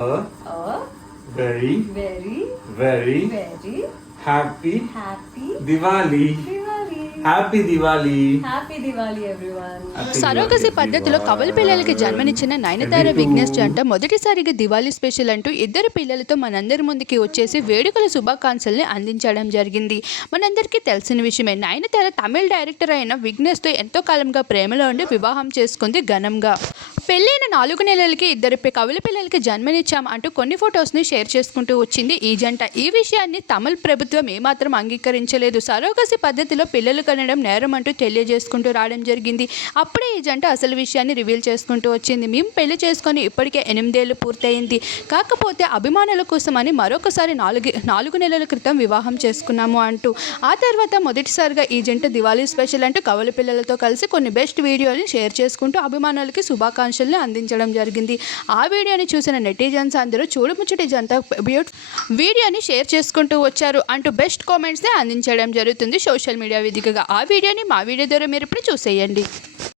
a. A. Very, very, very. Very. Happy. Happy. Diwali. Diwali. Happy Diwali. Happy Diwali, everyone. Happy surrogacy Diwali, పద్ధతిలో కవల పిల్లలకి. జన్మనిచ్చిన నయనతార విఘ్నేష్ జంట మొదటిసారిగా దివాళీ స్పెషల్ అంటూ ఇద్దరు పిల్లలతో మనందరి ముందుకి వచ్చేసి వేడుకల శుభాకాంక్షల్ని అందించడం జరిగింది. మనందరికీ తెలిసిన విషయమే నయనతార తమిళ డైరెక్టర్ అయిన విఘ్నేష్తో ఎంతో కాలంగా ప్రేమలో ఉండి వివాహం చేసుకుంది ఘనంగా. పెళ్ళైన నాలుగు నెలలకి ఇద్దరు కవుల పిల్లలకి జన్మనిచ్చాం అంటూ కొన్ని ఫొటోస్ని షేర్ చేసుకుంటూ వచ్చింది ఈ జంట. ఈ విషయాన్ని తమిళ ప్రభుత్వం ఏమాత్రం అంగీకరించలేదు. సరోగసి పద్ధతిలో పిల్లలు కనడం నేరం అంటూ తెలియజేసుకుంటూ రావడం జరిగింది. అప్పుడే ఈ జంట అసలు విషయాన్ని రివీల్ చేసుకుంటూ వచ్చింది. మేము పెళ్ళి చేసుకొని ఇప్పటికే ఎనిమిదేళ్ళు పూర్తయింది. కాకపోతే అభిమానుల కోసమని మరొకసారి నాలుగు నాలుగు నెలల క్రితం వివాహం చేసుకున్నాము అంటూ. ఆ తర్వాత మొదటిసారిగా ఈ జంట దివాళీ స్పెషల్ అంటూ కవల పిల్లలతో కలిసి కొన్ని బెస్ట్ వీడియోలు షేర్ చేసుకుంటూ అభిమానులకి శుభాకాంక్షల్ని అందించడం జరిగింది. ఆ వీడియోని చూసిన నెటిజన్స్ అందరూ చూడముచ్చటి జంట బ్యూట్ వీడియోని షేర్ చేసుకుంటూ వచ్చారు అంటూ బెస్ట్ కామెంట్స్ని అందించడం జరుగుతుంది సోషల్ మీడియా వేదికగా. ఆ వీడియోని మా వీడియో ద్వారా మీరు ఇప్పుడు చూసేయండి.